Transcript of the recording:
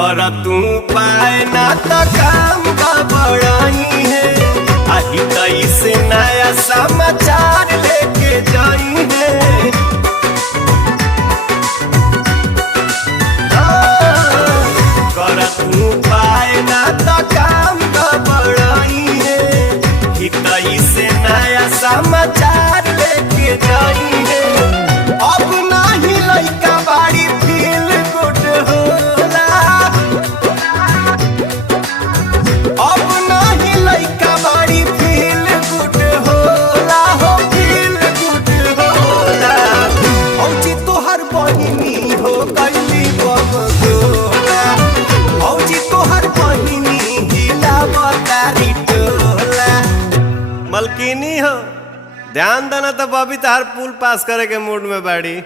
कर तू पाए ना तो काम गड़बड़ाई है। आही तई से नया समाचार लेके जाई है। कर तू पाए ना तो काम गड़बड़ाई है। हितई से नया समाचार लेके जाई है। अब नाही लइका बाड़ी फील गुड होला। अब नाही लइका बाड़ी फील गुड होला हो, फील गुड होला। औजी तोहर बहिनी हो गइली बमगोला। औजी तोहर बहिनी हिलावतारी टोला। मलकिनी हो ध्यान देना तो बबी तार पुल पास करे के मूड में बाड़ी।